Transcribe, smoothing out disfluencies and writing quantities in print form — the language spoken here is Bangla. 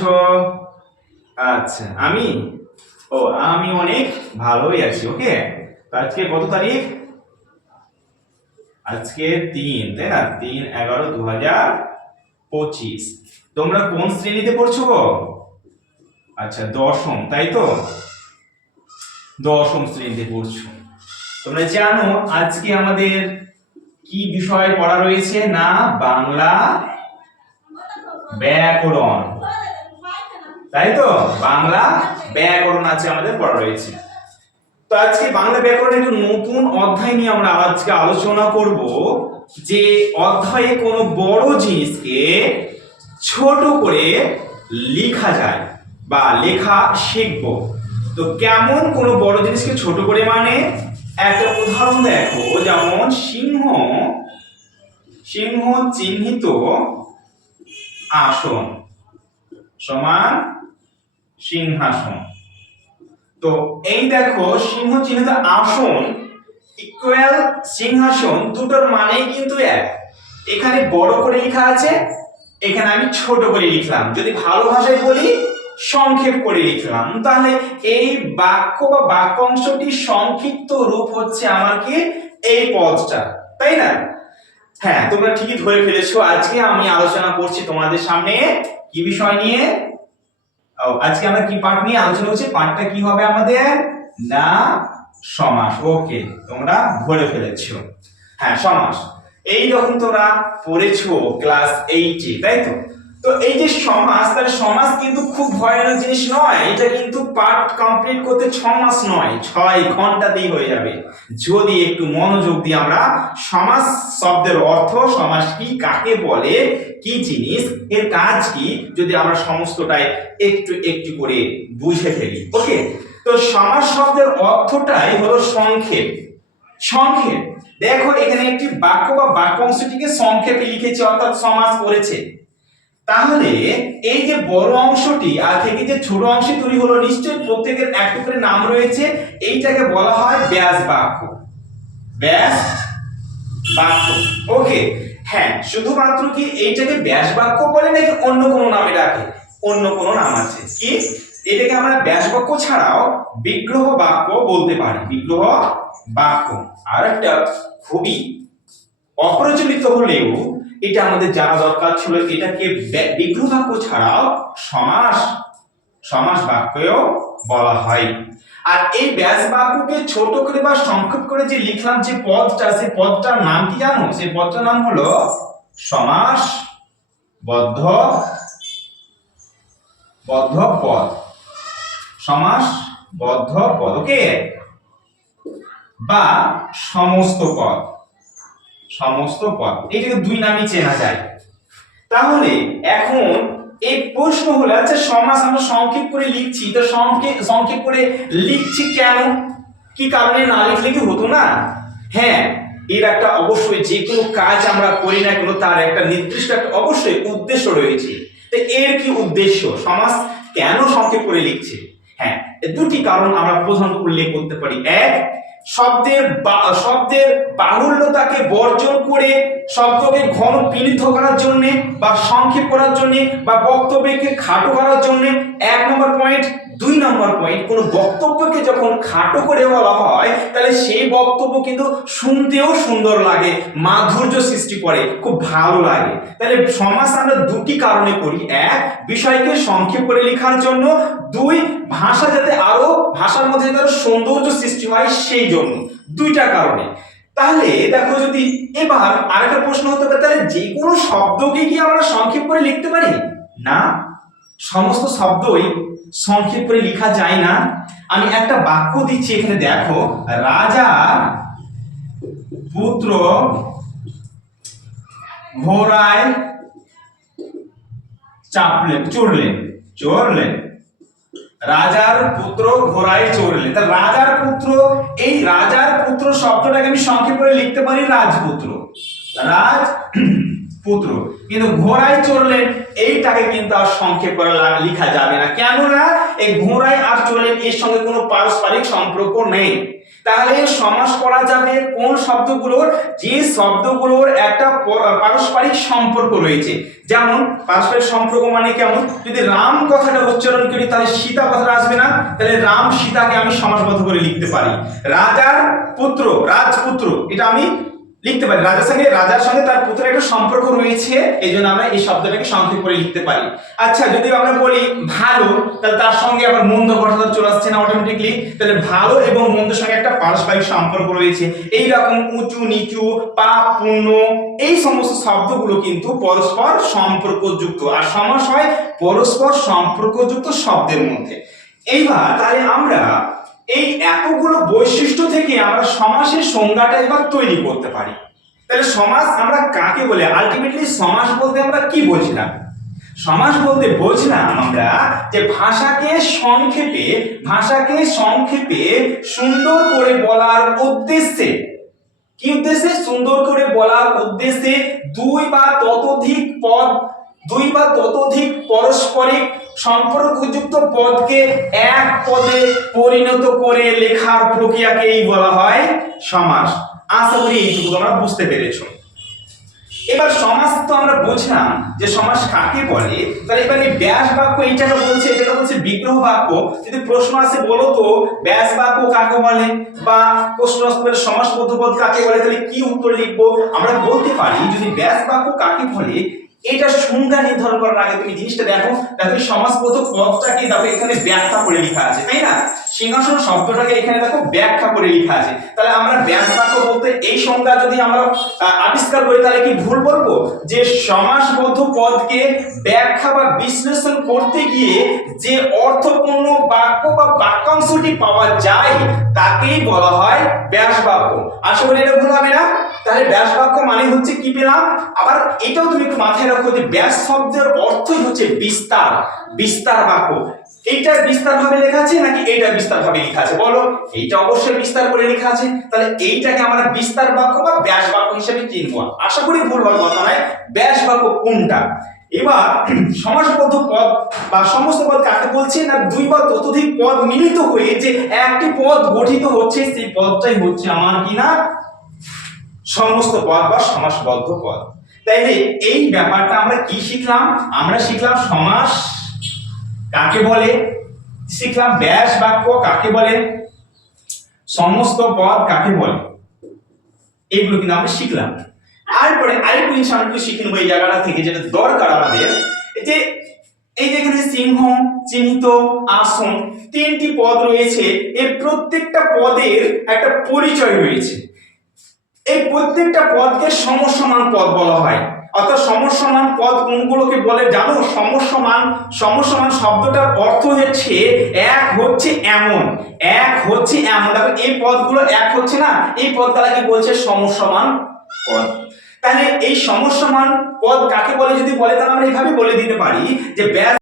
তো আচ্ছা আমি অনেক ভালোই আছি। ওকে, তো আজকে কত তারিখ? আজকে 3, তাই না? 3/11/2025। তোমরা কোন শ্রেণীতে পড়ছো গো? আচ্ছা, দশম, তাই তো? দশম শ্রেণীতে পড়ছো। তোমরা জানো আজকে আমাদের কি বিষয় পড়া রয়েছে? না, বাংলা ব্যাকরণ, তাই তো? বাংলা ব্যাকরণ আছে আমাদের পড়া রয়েছে। তো আজকে বাংলা ব্যাকরণের একটু নতুন অধ্যায় নিয়ে আমরা আজকে আলোচনা করব, যে অধ্যায়ে কোনো বড় জিনিসকে ছোট করে লেখা যায় বা লেখা শিখব। তো কেমন কোনো বড় জিনিসকে ছোট করে, মানে একটা উদাহরণ দেখো, যেমন সিংহ চিহ্নিত আসন সমান সিংহাসন। তো এই দেখো, সিংহ চিহ্নিত আসন ইকুয়াল সিংহাসন, দুটোর মানেই কিন্তু এক। এখানে বড় করে লেখা আছে, এখানে আমি ছোট করে লিখলাম। যদি ভালো ভাষায় বলি, সংক্ষেপ করে লিখলাম। তাহলে এই বাক্য বা বাক্যাংশটির সংক্ষিপ্ত রূপ হচ্ছে আমার কি এই পদটা, তাই না? হ্যাঁ, তোমরা ঠিকই ধরে ফেলেছো। আজকে আমি আলোচনা করছি তোমাদের সামনে কি বিষয় নিয়ে? আজকে আমরা কি পাঠ নিয়ে আলোচনা করছি? পাঠটা কি হবে আমাদের? না, সমাস। ওকে, তোমরা ধরে ফেলেছো। হ্যাঁ, সমাস। এই যখন তোমরা পড়েছো ক্লাস 8-এ, তাই তো? তো এই যে সমাস, তাহলে সমাস কিন্তু খুব ভয়ানক জিনিস নয়। এটা কিন্তু পাঠ কমপ্লিট করতে 6 মাস নয়, 6 ঘন্টাতেই হয়ে যাবে, যদি একটু মনোযোগ দিয়ে আমরা সমাস শব্দের অর্থ, সমাস কি, কাকে বলে, কি জিনিস, এর কাজ কি, যদি আমরা সমস্তটাই একটু একটু করে বুঝে ফেলি। ওকে, তো সমাস শব্দের অর্থটাই হলো সংক্ষেপ। সংক্ষেপ, দেখো এখানে একটি বাক্য বা বাক্যাংশটিকে সংক্ষেপে লিখেছে, অর্থাৎ সমাস করেছে। তাহলে এই যে বড় অংশটি আর থেকে যে ছোট অংশ তৈরি হলো, নিশ্চয়ই প্রত্যেকের একটা করে নাম রয়েছে। এইটাকে বলা হয় ব্যাস বাক্য। ব্যাস বাক্য। ওকে, হ্যাঁ, শুধুমাত্র কি এইটাকে ব্যাস বাক্য বলে, নাকি অন্য কোনো নামে ডাকে? অন্য কোনো নাম আছে। কি? এটাকে আমরা ব্যাস বাক্য ছাড়াও বিগ্রহ বাক্য বলতে পারি। বিগ্রহ বাক্য। আর একটা খুবই অপ্রচলিত হলেও এটা আমাদের জানা দরকার ছিল, এটাকে বিগ্রহ বাক্য ছাড়াও সমাস বাক্যও বলা হয়। আর এই ব্যাস বাক্যকে ছোট করে বা সংক্ষেপ করে যে লিখলাম, যে পদটা, সেই পদটার নাম কি জানো? সেই পদটার নাম হলো সমাসবদ্ধ পদ। সমাসবদ্ধ পদ। ওকে, বা সমস্ত পদ। এটাকে দুই নামই চেনা যায়। তাহলে এখন এই প্রশ্ন হলো, আচ্ছা সমাস আমরা সংক্ষেপ করে লিখছি, তো সংক্ষেপ করে লিখছি কেন? কি কারণে? না লিখলে কি হতো না? হ্যাঁ, এর একটা অবশ্যই, যে কোনো কাজ আমরা করি না কেন, তার একটা নির্দিষ্ট একটা অবশ্যই উদ্দেশ্য রয়েছে। তো এর কি উদ্দেশ্য? সমাস কেন সংক্ষেপ করে লিখছে? হ্যাঁ, দুটি কারণ আমরা প্রধানত উল্লেখ করতে পারি। এক, শব্দের বাহুল্যতাকে বর্জন করে শব্দকে ঘন বিনীত করার জন্য, বা সংক্ষেপ করার জন্য, বা বক্তব্যকে খাটো করার জন্য, 1 নম্বর পয়েন্ট। 2 নম্বর পয়েন্ট, কোন বক্তব্যকে যখন খাটো করে বলা হয়, তাহলে সেই বক্তব্য কিন্তু শুনতেও সুন্দর লাগে, মাধুর্য সৃষ্টি করে, খুব ভালো লাগে। তাহলে সমাস আমরা দুটি কারণে করি। এক, বিষয়কে সংক্ষেপ করে লেখার জন্য। 2, ভাষা যাতে আরো, ভাষার মধ্যে যাতে সৌন্দর্য সৃষ্টি হয়, সেই জন্য। দুইটা কারণে। তাহলে দেখো, যদি এবার আরেকটা প্রশ্ন হতে পারে, তাহলে যে কোনো শব্দকে কি আমরা সংক্ষেপ করে লিখতে পারি? না, সমস্ত শব্দই সংক্ষেপ করে লেখা যায় না। আমি একটা বাক্য দিচ্ছি এখানে, দেখো, রাজা পুত্র ঘোড়ায় চড়লেন। রাজার পুত্র ঘোড়ায় চড়লেন। তা রাজার পুত্র, এই রাজার পুত্র শব্দটাকে আমি সংক্ষেপ করে লিখতে পারি রাজপুত্র। কিন্তু ঘোড়ায় চড়লেন এইটাকে কিন্তু আর সংক্ষেপ করে লেখা যাবে না। কেন না? এই ঘোড়ায় আর চড়লেন এর সঙ্গে কোনো পারস্পরিক সম্পর্ক নেই। তাহলে সমাস করা যাবে কোন শব্দগুলোর, যে শব্দগুলোর একটা পারস্পরিক সম্পর্ক রয়েছে। যেমন পারস্পরিক সম্পর্ক মানে কেমন, যদি রাম কথাটা উচ্চারণ করি তাহলে সীতা কথাটা আসবে না, তাহলে রাম সীতাকে আমি সমাসবদ্ধ করে লিখতে পারি। রাজার পুত্র, রাজপুত্র, এটা আমি লিখতে পারি, রাজার সঙ্গে তার পুত্রের একটা সম্পর্ক রয়েছে, এই জন্য আমরা এই শব্দটাকে সংক্ষেপ করে লিখতে পারি। আচ্ছা, যদি আমরা বলি ভালো, তাহলে তার সঙ্গে আবার মন্দ কথাটা চলে আসছে না অটোমেটিকলি, তাহলে ভালো এবং মন্দের সঙ্গে একটা পারস্পরিক সম্পর্ক রয়েছে। এই রকম উঁচু নিচু, পাপ পুণ্য, এই সমস্ত শব্দগুলো কিন্তু পরস্পর সম্পর্কযুক্ত, আর সমাস হয় পরস্পর সম্পর্কযুক্ত শব্দের মধ্যে। এইবার তাহলে আমরা এই এতগুলো বৈশিষ্ট্য থেকে আমরা সমাসের সংজ্ঞাটা এবার তৈরি করতে পারি। তাহলে সমাস আমরা কাকে বলে, আলটিমেটলি সমাস বলতে আমরা কি বুঝলাম? সমাস বলতে বুঝলাম আমরা যে ভাষাকে সংক্ষেপে সুন্দর করে বলার উদ্দেশ্যে, কি উদ্দেশ্যে? সুন্দর করে বলার উদ্দেশ্যে দুই বা ততোধিক পারস্পরিক সম্পর্কযুক্ত পদকে এক পদে পরিণত করে লেখার প্রক্রিয়াকেই বলা হয় সমাস। আশা করি এইটুকু তোমরা বুঝতে পেরেছো। এবার সমাস তো আমরা বুঝলাম যে সমাস কাকে বলে, তাহলে এবার এই ব্যাস বাক্য এটাকে বলছে বিগ্রহ বাক্য। যদি প্রশ্ন আসে বলো তো ব্যাস বাক্য কাকে বলে, বা প্রশ্ন আসবে সমাসবদ্ধ পদ কাকে বলে, তাহলে কি উত্তর লিখবো? আমরা বলতে পারি যদি ব্যাস বাক্য কাকে বলে এটা সংজ্ঞা নির্ধারণ করার আগে তুমি জিনিসটা দেখো সমাসবদ্ধ পদটাকে দেখো এখানে ব্যাখ্যা করে লেখা আছে, তাই না? সিংহাসন শব্দটাকে এখানে দেখো ব্যাখ্যা করে লেখা আছে। তাহলে আমরা ব্যাস বাক্য বলতে এই সংজ্ঞা যদি আমরা আবিষ্কার করি তাহলে কি ভুল বলবো? যে সমাসবদ্ধ পদকে ব্যাখ্যা বা বিশ্লেষণ করতে গিয়ে যে অর্থপূর্ণ বাক্য বা বাক্যাংশটি পাওয়া যায় তাকেই বলা হয় ব্যাস বাক্য। আশা করি এটা ভুল হবে না। তাহলে ব্যাস বাক্য মানে হচ্ছে কি পেলাম? আবার এটাও তুমি একটু মাথায় রাখো যে ব্যাস শব্দের অর্থই হচ্ছে বিস্তার বাক্য। এইটা বিস্তার ভাবে লেখা আছে নাকি এইটা বিস্তার ভাবে লেখা আছে বলো? এইটা অবশ্যই বিস্তার করে লেখা আছে, তাহলে এইটাকে আমরা বিস্তার বাক্য বা ব্যাস বাক্য হিসেবে চিনবো। আশা করি ভুল হওয়ার কথা নয়। ব্যাস বাক্য কোনটা? এবার সমাসবদ্ধ পদ বা সমস্ত পদ কাকে বলছে না, দুই বা ততোধিক পদ মিলিত হয়ে যে একটি পদ গঠিত হচ্ছে সেই পদটাই হচ্ছে আমার কি না সমস্ত পদ বা সমাসবদ্ধ পদ। তাইলে এই ব্যাপারটা আমরা কি শিখলাম? আমরা শিখলাম সমাস কাকে বলে, শিখলাম ব্যাস বাক্য কাকে বলে, সমস্ত পদ কাকে বলে, এগুলো কিন্তু আমরা শিখলাম। তারপরে আরেকটু জিনিস আমরা একটু শিখে নেবো এই জায়গাটা থেকে, যেটা দরকার আমাদের, যে এই যে এখানে সিংহ, চিহ্নিত, আসন, তিনটি পদ রয়েছে। এই প্রত্যেকটা পদের একটা পরিচয় রয়েছে। এই প্রত্যেকটা পদকে সমসমান পদ বলা হয়। অর্থাৎ সমসমান পদ কোনগুলোকে বলে জানো? সমসমান শব্দটার অর্থ হচ্ছে এক হচ্ছে এমন, দেখো এই পদগুলো এক হচ্ছে না, এই পদগুলোকে বলছে সমসমান পদ। তাহলে এই সমসমান পদ কাকে বলে যদি বলে তাহলে আমরা এইভাবে বলে দিতে পারি যে ব্যাস